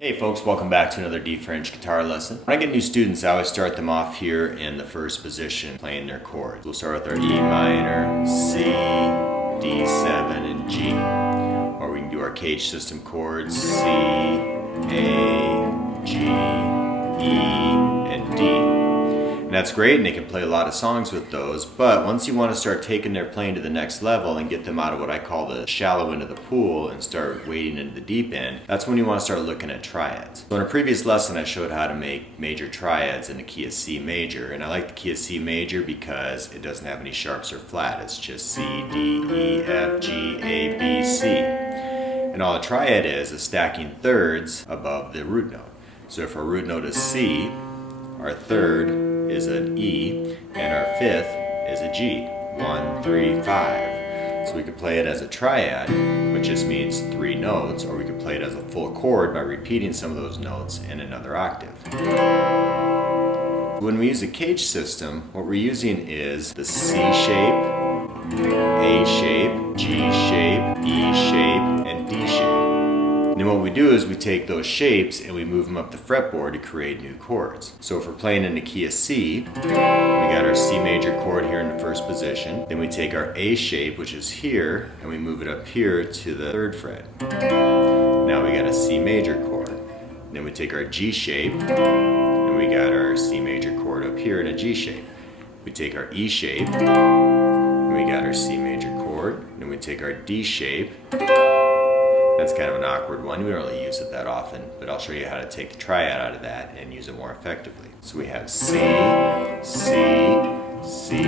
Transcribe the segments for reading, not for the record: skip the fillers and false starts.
Hey folks, welcome back to another D French guitar lesson. When I get new students, I always start them off here in the first position playing their chords. We'll start with our E minor, C, D7, and G. Or we can do our cage system chords, C, A, G, E, and D. And that's great, and they can play a lot of songs with those, but once you want to start taking their playing to the next level and get them out of what I call the shallow end of the pool and start wading into the deep end, that's when you want to start looking at triads. So in a previous lesson I showed how to make major triads in the key of C major, and I like the key of C major because it doesn't have any sharps or flat. It's just C, D, E, F, G, A, B, C. And all a triad is stacking thirds above the root note. So if our root note is C, our third is an E, and our fifth is a G. 1, 3, 5. So we could play it as a triad, which just means 3 notes, or we could play it as a full chord by repeating some of those notes in another octave. When we use a cage system, what we're using is the C shape, A shape, G shape, E shape, and D shape. And then what we do is we take those shapes and we move them up the fretboard to create new chords. So if we're playing in the key of C, we got our C major chord here in the first position. Then we take our A shape, which is here, and we move it up here to the 3rd fret. Now we got a C major chord. Then we take our G shape, and we got our C major chord up here in a G shape. We take our E shape, and we got our C major chord. Then we take our D shape. That's kind of an awkward one. We don't really use it that often, but I'll show you how to take the triad out of that and use it more effectively. So we have C, C, C,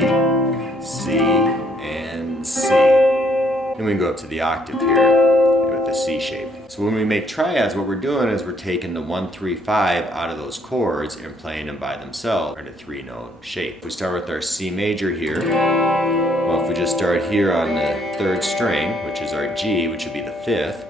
C, and C. Then we can go up to the octave here with the C shape. So when we make triads, what we're doing is we're taking the 1, 3, 5 out of those chords and playing them by themselves in a 3-note shape. If we start with our C major here, well, if we just start here on the 3rd string, which is our G, which would be the 5th,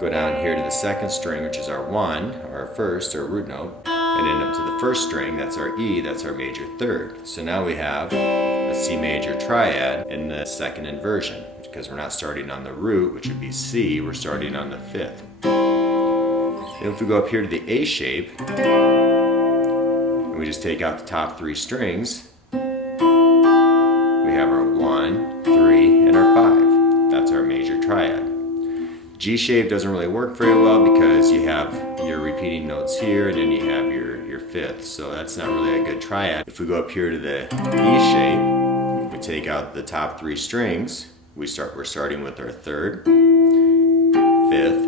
go down here to the 2nd string, which is our 1, our first, our root note, and then up to the 1st string, that's our E, that's our major 3rd. So now we have a C major triad in the 2nd inversion, because we're not starting on the root, which would be C, we're starting on the 5th. Then if we go up here to the A shape, and we just take out the top 3 strings, we have our 1, 3, and our 5. That's our major triad. G shape doesn't really work very well because you have your repeating notes here and then you have your 5th, so that's not really a good triad. If we go up here to the E shape, we take out the top 3 strings, we're starting with our 3rd, 5th,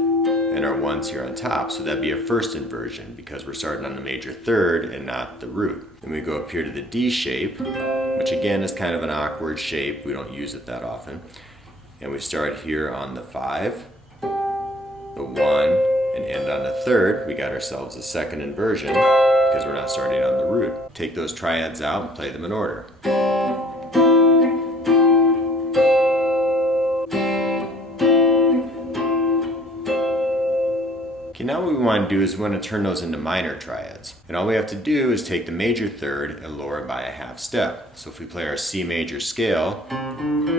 and our 1s here on top, so that'd be a 1st inversion because we're starting on the major 3rd and not the root. Then we go up here to the D shape, which again is kind of an awkward shape, we don't use it that often, and we start here on the 5, the 1, and end on the 3rd. We got ourselves a 2nd inversion because we're not starting on the root. Take those triads out and play them in order. Okay, now what we want to do is we want to turn those into minor triads. And all we have to do is take the major 3rd and lower it by a half step. So if we play our C major scale, and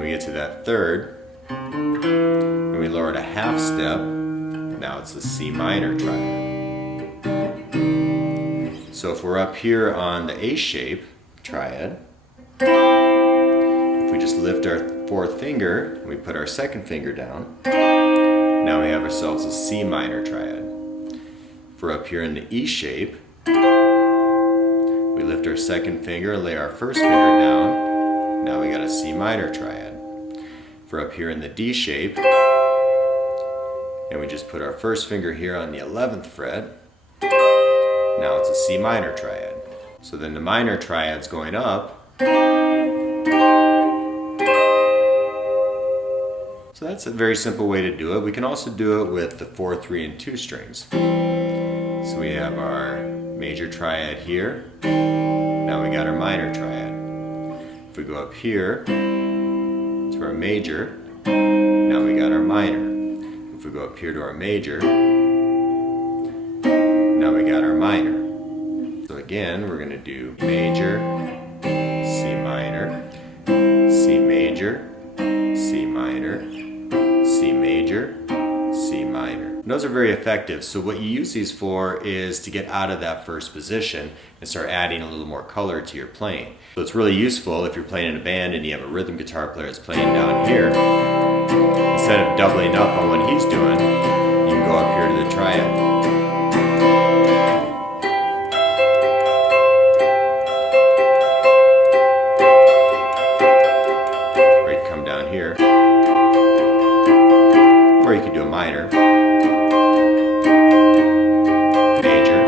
we get to that 3rd, and we lower it a half step, now it's a C minor triad. So if we're up here on the A shape triad, if we just lift our 4th finger and we put our 2nd finger down, now we have ourselves a C minor triad. If we're up here in the E shape, we lift our 2nd finger and lay our 1st finger down, now we got a C minor triad. If we're up here in the D shape, and we just put our 1st finger here on the 11th fret, now it's a C minor triad. So then the minor triad's going up. So that's a very simple way to do it. We can also do it with the 4, 3, and 2 strings. So we have our major triad here, now we got our minor triad. If we go up here to our major, now we got our minor. If we go up here to our major, now we got our minor. So again, we're going to do major, C minor, C major, C minor, C major, C minor. And those are very effective. So what you use these for is to get out of that first position and start adding a little more color to your playing. So it's really useful if you're playing in a band and you have a rhythm guitar player that's playing down here. Instead of doubling up on what he's doing, you can go up here to the triad. Or you can come down here. Or you can do a minor. Major.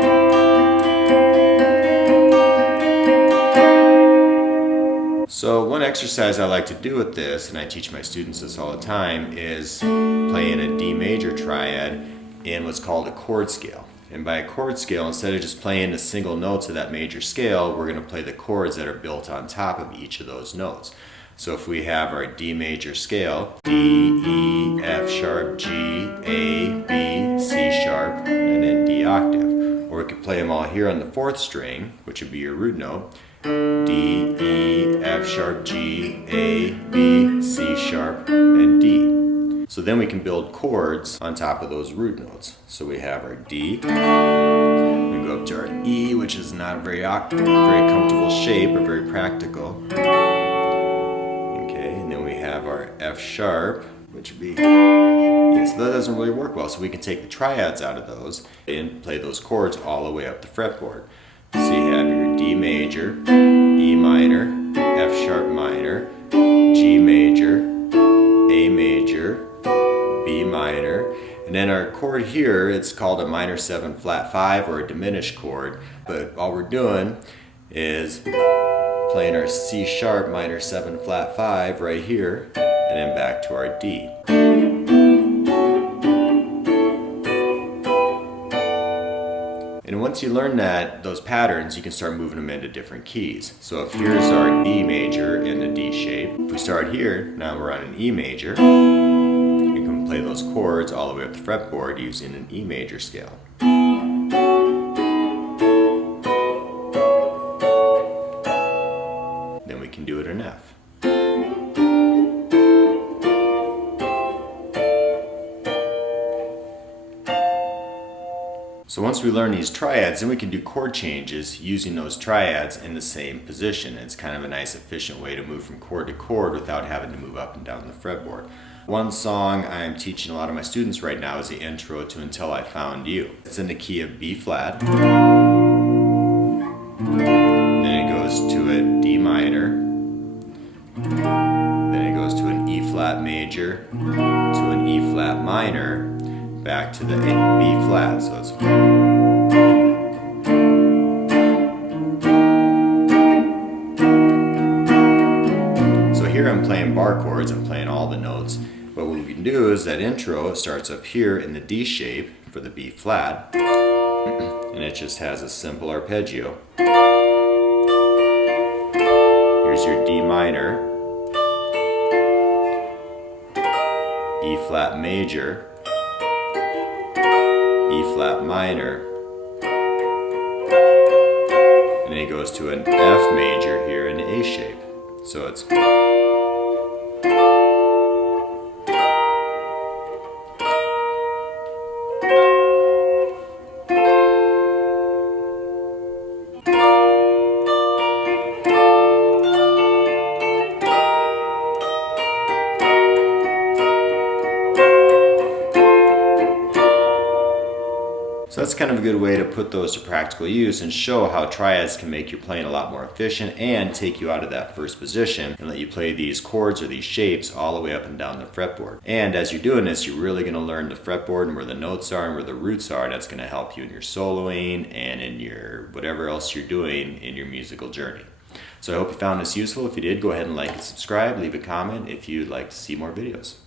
So one exercise I like to do with this, and I teach my students this all the time, is playing a D major triad in what's called a chord scale. And by a chord scale, instead of just playing the single notes of that major scale, we're going to play the chords that are built on top of each of those notes. So if we have our D major scale, D, E, F sharp, G, A, B, C sharp, and then D octave. Or we could play them all here on the 4th string, which would be your root note. D, E, F sharp, G, A, B, C sharp, and D. So then we can build chords on top of those root notes. So we have our D, we go up to our E, which is not a very comfortable shape or very practical. Okay, and then we have our F sharp, which would be, so that doesn't really work well. So we can take the triads out of those and play those chords all the way up the fretboard. So you have your D major, E minor, F sharp minor, G major, A major, B minor, and then our chord here, it's called a minor 7 flat 5 or a diminished chord, but all we're doing is playing our C sharp minor 7 flat 5 right here, and then back to our D. And once you learn those patterns, you can start moving them into different keys. So if here's our D major in the D shape, if we start here, now we're on an E major, you can play those chords all the way up the fretboard using an E major scale. Then we can do it in F. So once we learn these triads, then we can do chord changes using those triads in the same position. It's kind of a nice efficient way to move from chord to chord without having to move up and down the fretboard. One song I'm teaching a lot of my students right now is the intro to Until I Found You. It's in the key of B flat. Then it goes to a D minor. Then it goes to an E flat major, to an E flat minor, back to the B flat. So it's here I'm playing bar chords, I'm playing all the notes. But what we can do is that intro starts up here in the D shape for the B flat, and it just has a simple arpeggio. Here's your D minor, E flat major, E flat minor, and then it goes to an F major here in the A shape. So it's So that's kind of a good way to put those to practical use and show how triads can make your playing a lot more efficient and take you out of that first position and let you play these chords or these shapes all the way up and down the fretboard. And as you're doing this, you're really going to learn the fretboard and where the notes are and where the roots are. That's going to help you in your soloing and in your whatever else you're doing in your musical journey. So I hope you found this useful. If you did, go ahead and like and subscribe, leave a comment if you'd like to see more videos.